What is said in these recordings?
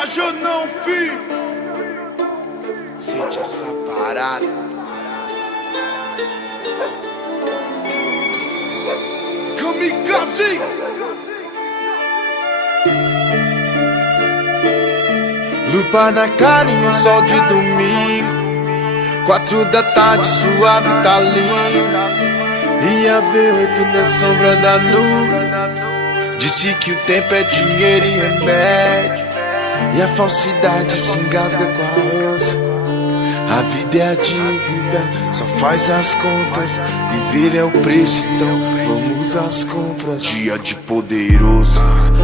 viaja não, filho. Sente essa parada. Kamikaze. Lupa na cara em um sol de domingo. 4 da tarde, suave, tá lindo. Ia ver 8 na sombra da nuvem. Disse que o tempo é dinheiro e remédio, e a falsidade se engasga com a ânsia. A vida é a dívida, só faz as contas. Viver é o preço, então vamos às compras. Dia de poderoso,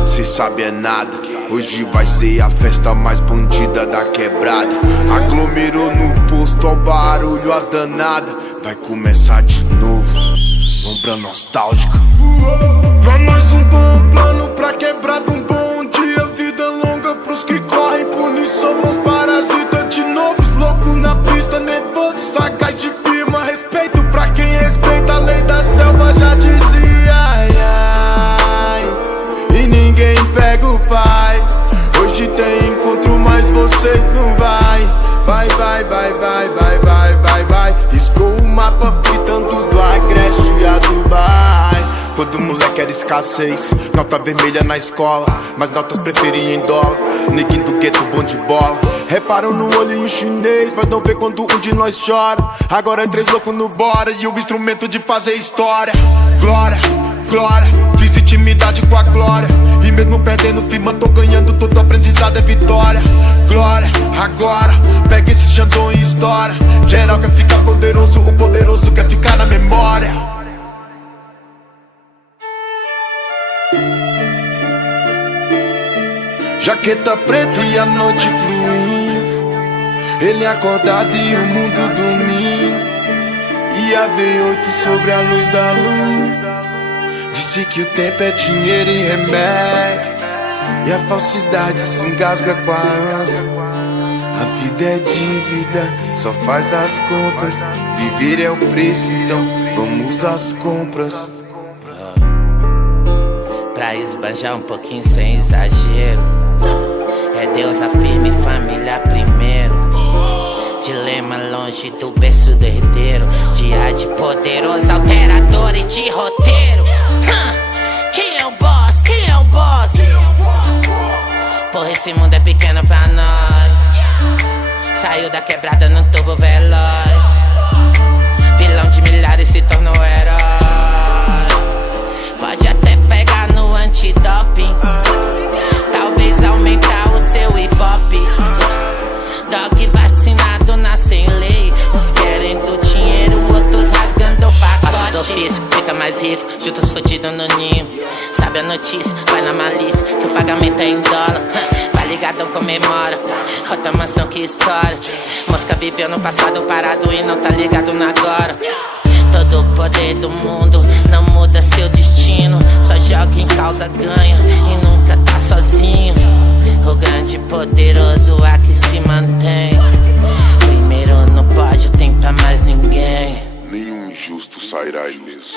cê sabe é nada. Hoje vai ser a festa mais bandida da quebrada. Aglomerou no posto, ao barulho, as danadas. Vai começar de novo, lombra nostálgica. Pra mais um bom plano, pra quebrada um bom dia. Vida longa pros que correm, punição aos parasitas. De novos loucos na pista, nervoso, sacas de firma. Respeito pra quem respeita a lei da selva, já dizia ai, ai. E ninguém pega o pai. Hoje tem encontro, mas você não vai. Vai, vai, vai, vai, vai, vai, vai, vai. Riscou o mapa fitando do Agreste a Dubai. Quando moleque era escassez, nota vermelha na escola, mas notas preferiam em dólar. Neguinho do gueto, bom de bola. Reparam no olhinho chinês, mas não vê quando um de nós chora. Agora é 3 loucos no bora e o instrumento de fazer história. Glória, glória, fiz intimidade com a glória. E mesmo perdendo firma, tô ganhando, todo aprendizado é vitória. Glória, agora, pega esse Xandão e história. Geral quer ficar poderoso, o poderoso quer ficar na memória. Jaqueta preta e a noite fluindo. Ele acordado e o mundo dormindo. E a V8 sobre a luz da lua. Disse que o tempo é dinheiro e remédio, e a falsidade se engasga com a ânsia. A vida é dívida, só faz as contas. Viver é o preço, então vamos às compras. Pra esbanjar um pouquinho sem exagero. É Deus afirme, família primeiro. Dilema longe do berço do herdeiro. Dia de poderoso, alterador e de roteiro. Quem é o boss? Quem é o boss? Porra, esse mundo é pequeno pra nós. Saiu da quebrada no tubo veloz. Vilão de milhares se tornou herói. Pode até pegar no antidoping. Talvez aumentar o seu hip-hop. Dog vacinado nasce em lei. Uns querendo dinheiro, outros rasgando o pacote. Passo do ofício, fica mais rico, junta os fudidos no ninho. Sabe a notícia, vai na malícia, que o pagamento é em dólar. Vai ligadão, comemora, outra mansão que história. Mosca viveu no passado parado e não tá ligado no agora. Todo o poder do mundo não muda seu destino. Só joga em causa, ganha e nunca tá sozinho. O grande poderoso aqui se mantém. Primeiro no pódio tem pra mais ninguém. Nenhum injusto sairá ileso.